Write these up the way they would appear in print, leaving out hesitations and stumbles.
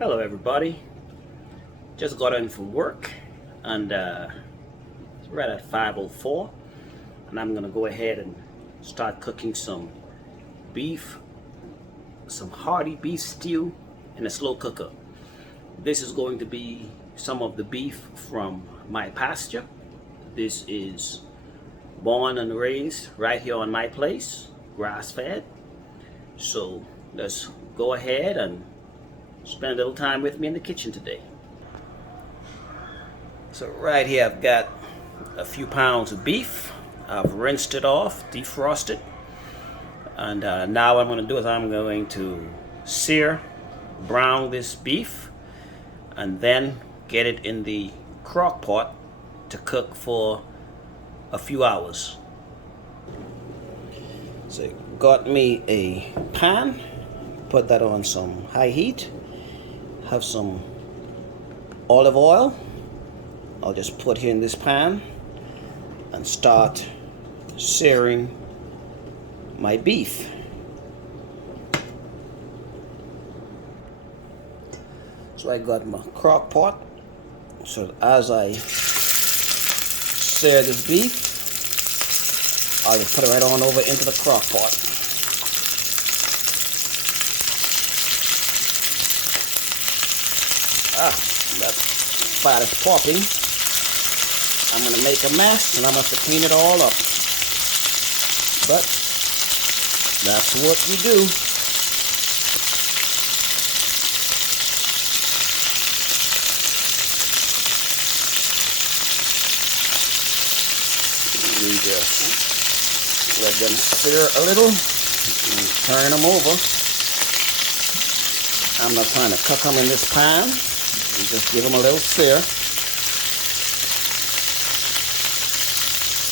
Hello everybody, just got in from work and it's right at 5:04 and I'm gonna go ahead and start cooking some beef, some hearty beef stew in a slow cooker. This is going to be some of the beef from my pasture. This is born and raised right here on my place, grass-fed. So let's go ahead and spend a little time with me in the kitchen today. So right here I've got a few pounds of beef. I've rinsed it off, defrosted, and now what I'm going to do is I'm going to brown this beef and then get it in the crock pot to cook for a few hours. So got me a pan, put that on some high heat, have some olive oil. I'll just put here in this pan and start searing my beef. So I got my crock pot. So as I sear this beef, I'll just put it right on over into the crock pot. That fat is popping. I'm going to make a mess and I'm going to have to clean it all up. But that's what we do. We just let them sear a little and turn them over. I'm not trying to cook them in this pan. Just give them a little sear.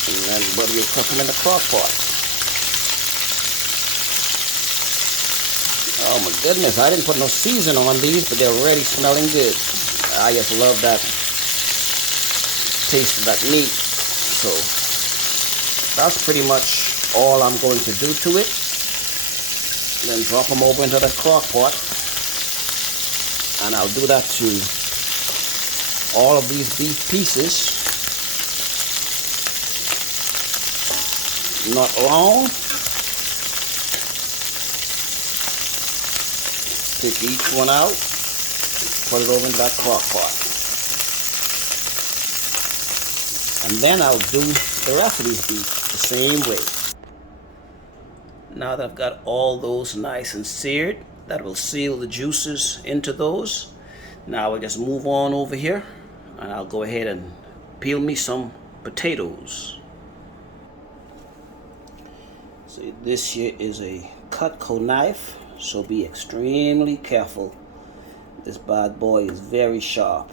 And then we'll cook them in the crock pot. Oh my goodness, I didn't put no season on these, but they're already smelling good. I just love that taste of that meat. So that's pretty much all I'm going to do to it. Then drop them over into the crock pot. And I'll do that to all of these beef pieces. Not long. Pick each one out, put it over in that crock pot. And then I'll do the rest of these beef the same way. Now that I've got all those nice and seared, that will seal the juices into those. Now I'll just move on over here and I'll go ahead and peel me some potatoes. So this here is a Cutco knife, so be extremely careful. This bad boy is very sharp.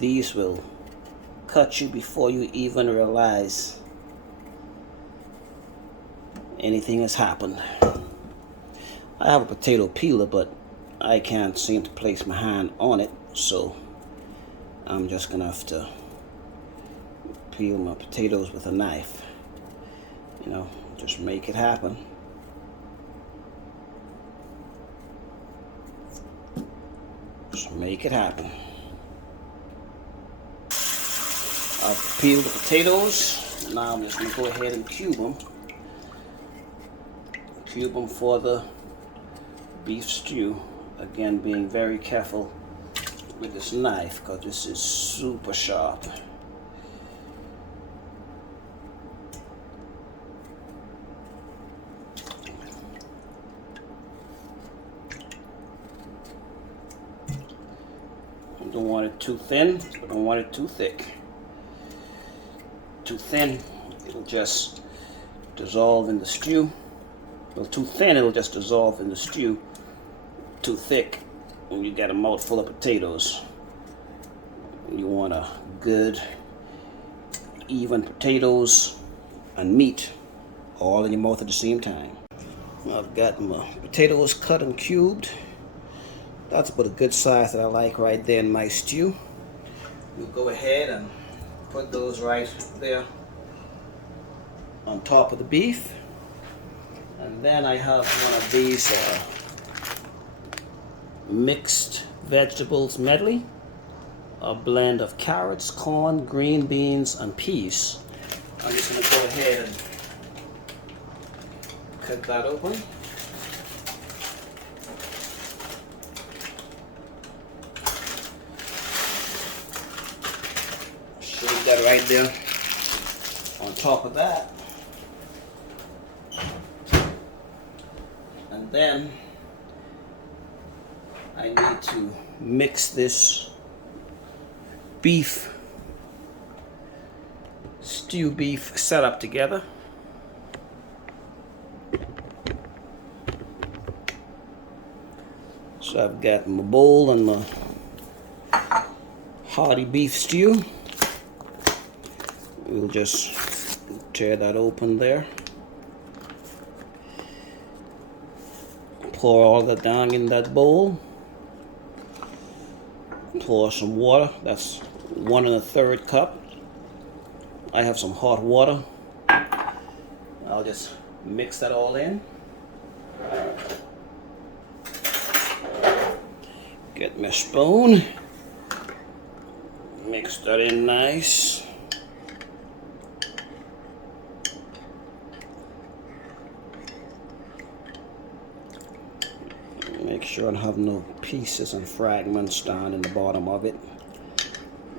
These will cut you before you even realize anything has happened. I have a potato peeler, but I can't seem to place my hand on it, so I'm just gonna have to peel my potatoes with a knife. You know, just make it happen. Just make it happen. I've peeled the potatoes. Now I'm just gonna go ahead and cube them. Cube them for the beef stew. Again, being very careful with this knife because this is super sharp. I don't want it too thin, I don't want it too thick. Too thin, it'll just dissolve in the stew. Well, too thin, it'll just dissolve in the stew. Too thick, and you got a mouthful of potatoes. You want a good, even potatoes and meat all in your mouth at the same time. I've got my potatoes cut and cubed. That's about a good size that I like right there in my stew. We'll go ahead and put those right there on top of the beef. And then I have one of these mixed vegetables medley, a blend of carrots, corn, green beans, and peas. I'm just going to go ahead and cut that open. Shake that right there on top of that. And then I need to mix this beef, stew beef setup together. So I've got my bowl and my hearty beef stew. We'll just tear that open there. Pour all that down in that bowl. Pour some water. That's 1 1/3 cup. I have some hot water. I'll just mix that all in. Get my spoon. Mix that in nice. Make sure I don't have no pieces and fragments down in the bottom of it.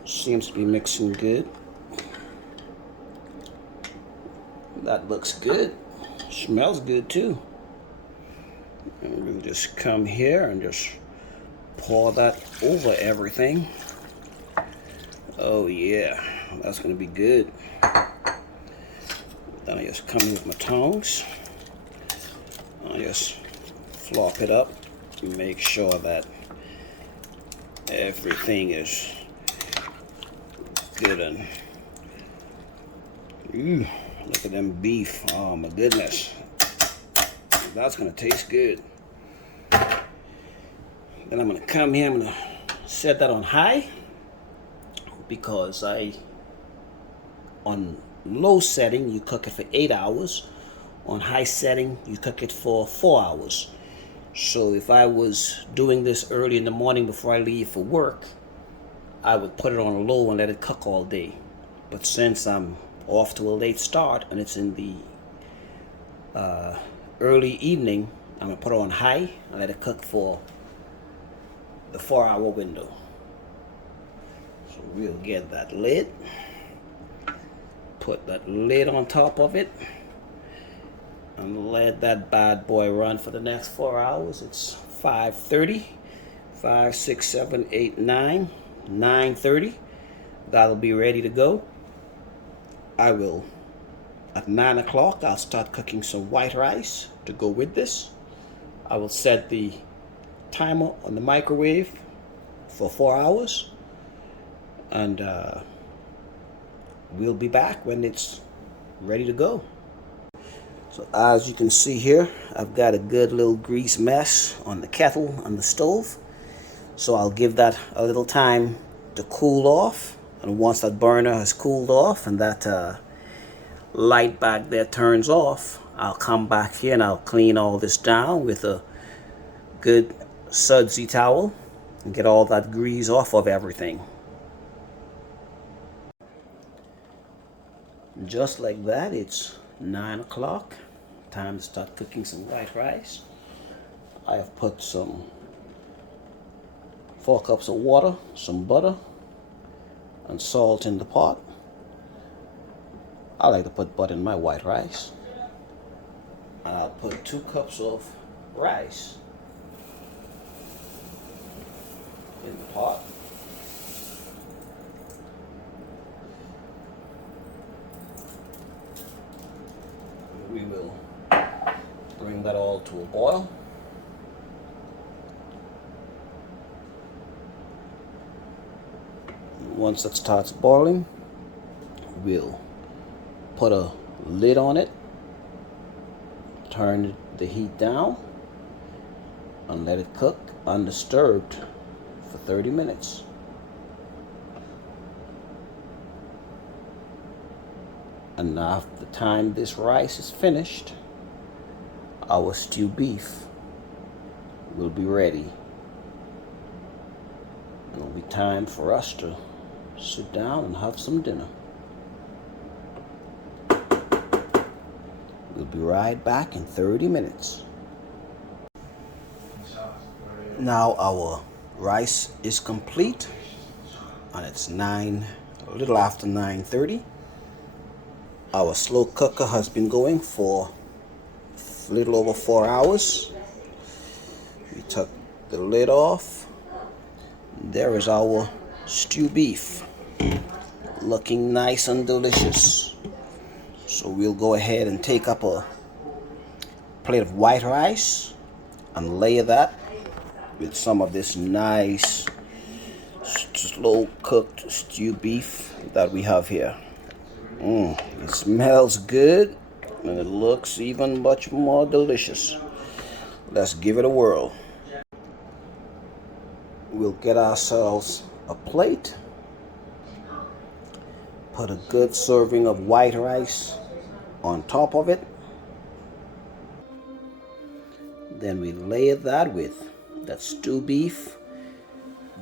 Seems to be mixing good. That looks good. Smells good too. And we'll just come here and just pour that over everything. Oh yeah, that's gonna be good. Then I just come in with my tongs. I just flop it up. Make sure that everything is good and look at them beef. Oh my goodness, that's gonna taste good. Then I'm gonna come here, I'm gonna set that on high because on low setting you cook it for 8 hours. On high setting you cook it for 4 hours. So if I was doing this early in the morning before I leave for work, I would put it on low and let it cook all day. But since I'm off to a late start and it's in the early evening, I'm gonna put it on high and let it cook for the 4-hour window. So we'll get that lid, put that lid on top of it, and let that bad boy run for the next 4 hours. It's 5:30, 5, 6, 7, 8, 9, 9:30. That'll be ready to go. I will, at 9 o'clock, I'll start cooking some white rice to go with this. I will set the timer on the microwave for 4 hours, and we'll be back when it's ready to go. So as you can see here, I've got a good little grease mess on the kettle on the stove. So I'll give that a little time to cool off. And once that burner has cooled off and that light back there turns off, I'll come back here and I'll clean all this down with a good sudsy towel and get all that grease off of everything. Just like that, it's 9 o'clock. Time to start cooking some white rice. I have put some 4 cups of water, some butter, and salt in the pot. I like to put butter in my white rice. And I'll put 2 cups of rice in the pot. We will bring that all to a boil. Once it starts boiling, we'll put a lid on it, turn the heat down, and let it cook undisturbed for 30 minutes. And after the time this rice is finished, our stew beef will be ready It'll be time for us to sit down and have some dinner. We'll be right back in 30 minutes. Now our rice is complete, and it's a little after 9:30. Our slow cooker has been going for a little over 4 hours. We took the lid off. There is our stew beef, looking nice and delicious. So we'll go ahead and take up a plate of white rice and layer that with some of this nice slow cooked stew beef that we have here. It smells good and it looks even much more delicious. Let's give it a whirl. We'll get ourselves a plate, put a good serving of white rice on top of it. Then we layer that with that stew beef,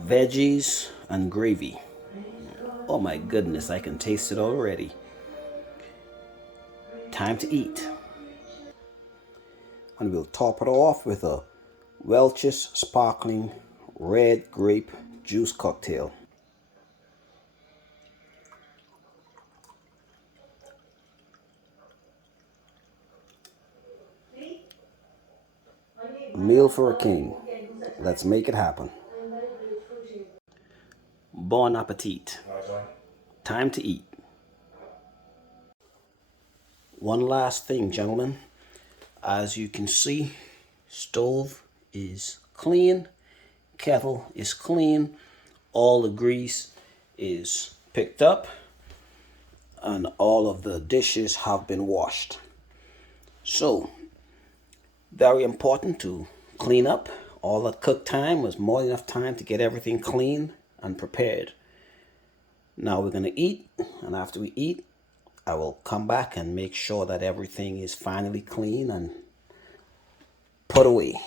veggies, and gravy. Oh my goodness, I can taste it already. Time to eat. And we'll top it off with a Welch's Sparkling Red Grape Juice Cocktail. A meal for a king. Let's make it happen. Bon appetit. Time to eat. One last thing, gentlemen. As you can see, stove is clean, kettle is clean, all the grease is picked up, and all of the dishes have been washed. So, very important to clean up. All that cook time was more than enough time to get everything clean and prepared. Now we're going to eat, and after we eat, I will come back and make sure that everything is finally clean and put away.